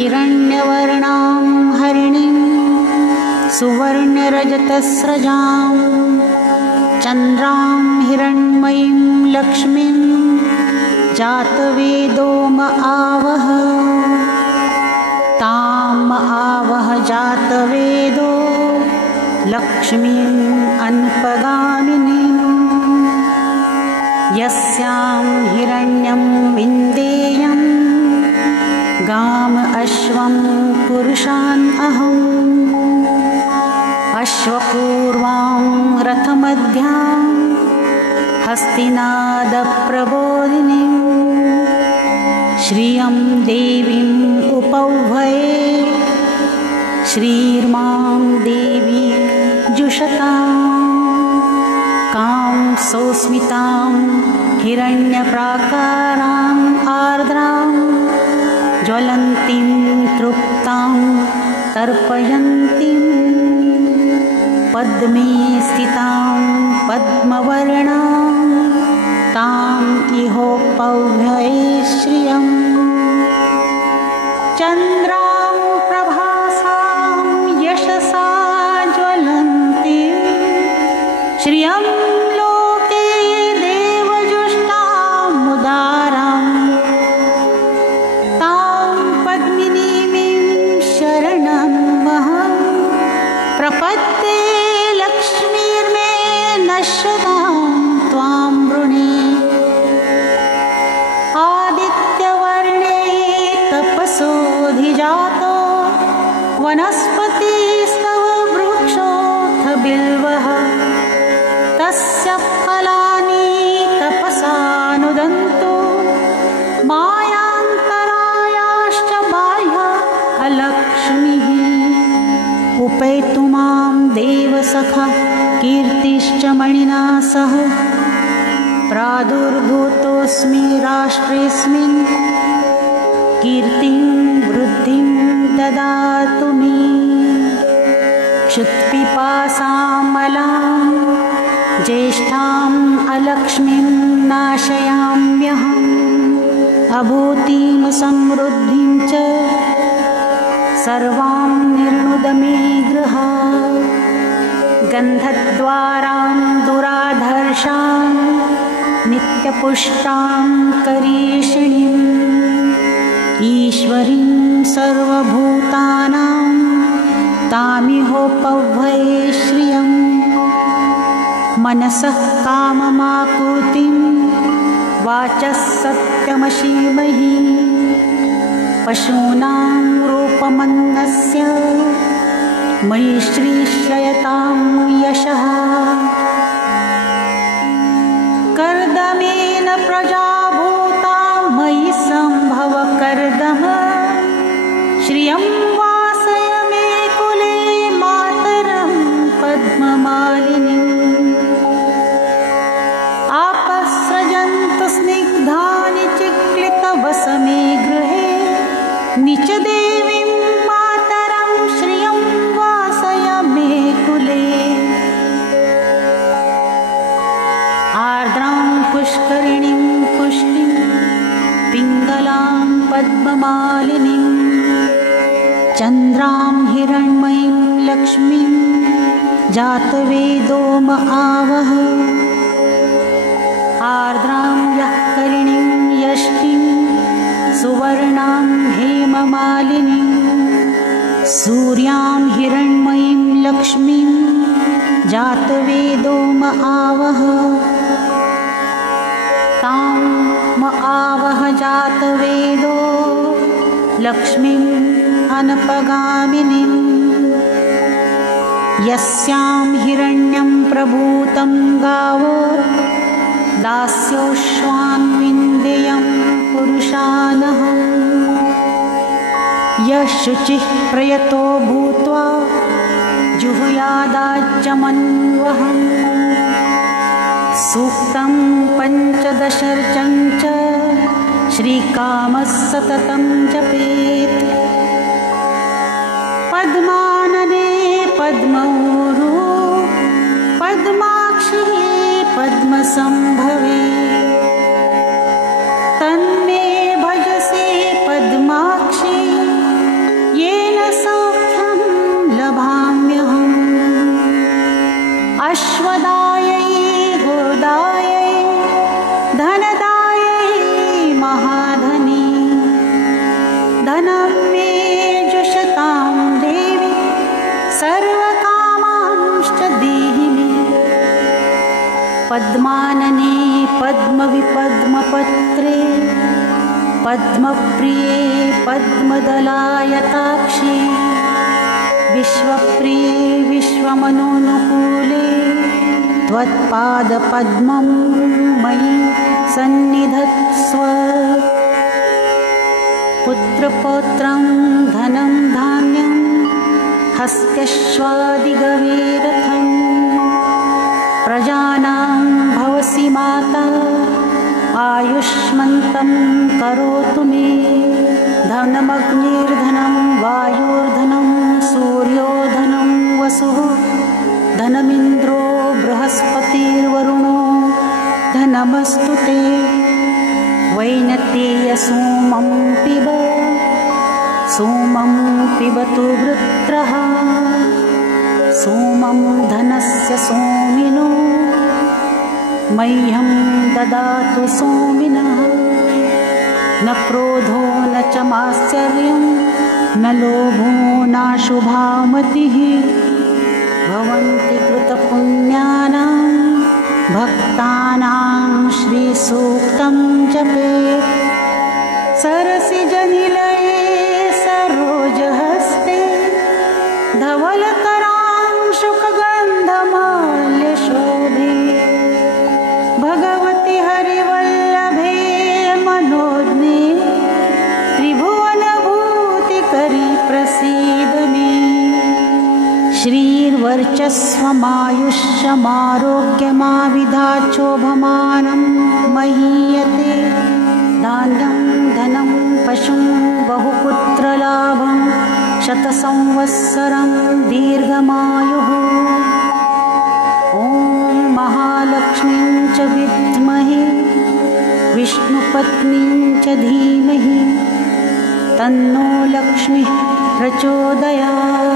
हिरण्यवर्णां हरिणीं सुवर्णरजतस्रजां चन्द्रां हिरण्मयीं लक्ष्मीं जातवेदोम आवह ताम आवह जातवेदो लक्ष्मीं अन्पगामिनीं यस्यां हिरण्यं विन्देयं गाम अश्वं पुरुषान् अहम् अश्वपूर्वां रथमध्यां हस्तिनादप्रबोधिनीं श्रियं देवीम् उपौभये श्रीर्मां देवी जुषतां कां सौस्मितां हिरण्यप्राकाराम् आर्द्रां ज्वलन्तीं तृप्तां तर्पयन्तीं पद्मे स्थितां पद्मवर्णां तां इहोपौभये श्रियम् चन्द्रां प्रभासां यशसा ज्वलन्तीं श्रियं लोके देवजुष्टामुदारां तां पद्मिनीं शरणं महं प्रपद्ये लक्ष्मीर्मे नश्यतां त्वां वृणे आदित्यवर्णे तपसोऽधिजातो वनस्पतिस्तव वृक्षोऽथ बिल्वः तस्य फलानि तपसानुदन्तु मायान्तरायाश्च बाह्या अलक्ष्मीः उपेतु मां देवसखा कीर्तिश्च मणिना सह प्रादुर्भूतोऽस्मि राष्ट्रेऽस्मिन् कीर्तिं वृद्धिं ददातु मे क्षुत्पिपासामलां ज्येष्ठाम् अलक्ष्मीं नाशयाम्यहम् अभूतिं समृद्धिं च सर्वां निर्णुद मे गृहात् गन्धद्वारां दुराधर्षां नित्यपुष्टां करीषिणीम् ईश्वरीं सर्वभूतानां तामिहोपौभये श्रियम् मनसः काममाकुतिं वाचः सत्यमशीमहि पशूनां रूपमन्नस्य मयि श्रीश्रयतां यशः कर्दमेन प्रजाभूता मयि सम्भव कर्दम श्रियं वासय मे कुले मातरं पद्ममालिनीम् आपस्रजन्तु स्निग्धानि चिक्लितवसमे गृहे निचदेवीं मातरं श्रियं वासय मे कुले आर्द्रां पुष्करिणीं पुष्टिं पिङ्गलां पद्ममालिनीं चन्द्रां हिरण्मयीं लक्ष्मीं जातवेदोम आवह आर्द्रां यःकरिणीं यष्टिं सुवर्णां हेममालिनीं सूर्यां हिरण्मयीं लक्ष्मीं जातवेदोम आवह तां आवह जातवेदो लक्ष्मीं अनपगामिनीं यस्यां हिरण्यं प्रभूतं गावो दास्योश्वान् विन्देयं पुरुषानहम् यः शुचिः प्रयतो भूत्वा जुहुयादाज्यमन्वहम् सूक्तं पञ्चदशर्चं च श्रीकामः सततं जपेत् पद्मानने पद्मौरु पद्माक्षी पद्मसंभवे तन्मे भजसे पद्माक्षी पद्मानने पद्मविपद्मपत्रे पद्मप्रिये पद्मदलायताक्षी विश्वप्रिये विश्वमनोनुकूले त्वत्पादपद्मं मयि सन्निधत्स्व। पुत्रपौत्रं धनं धान्यं हस्त्यश्वादिगवीरथं प्रजानां भवसि माता आयुष्मन्तं करोतु मे। धनमग्निर्धनं वायुर्धनं सूर्योधनं वसुः धनमिन्द्रो बृहस्पतिर्वरुणो धनमस्तु ते। वैनतेयसोमं पिब सोमं पिबतु वृत्रः सोमं धनस्य सोमिनो मह्यं ददातु सोमिनः। न क्रोधो न च मात्सर्यं न लोभो नाशुभा मतिः भवन्ति कृतपुण्यानां भक्तानां श्रीसूक्तं जपेत्। सरसिजनिलये सरोजहस्ते धवलतरां शुकगन्धमाल्यशोभे भगवति हरिवल्लभे मनोज्ञे त्रिभुवनभूतिकरी प्रसीद मे। श्रीर्वर्चस्वमायुष्यमारोग्यमाविधाचोभमानं महीयते धान्यं धनं पशुं बहुपुत्रलाभं शतसंवत्सरं दीर्घमायुः। ॐ महालक्ष्मीं च विद्महे विष्णुपत्नीं च धीमहि तन्नो लक्ष्मीः प्रचोदयात्।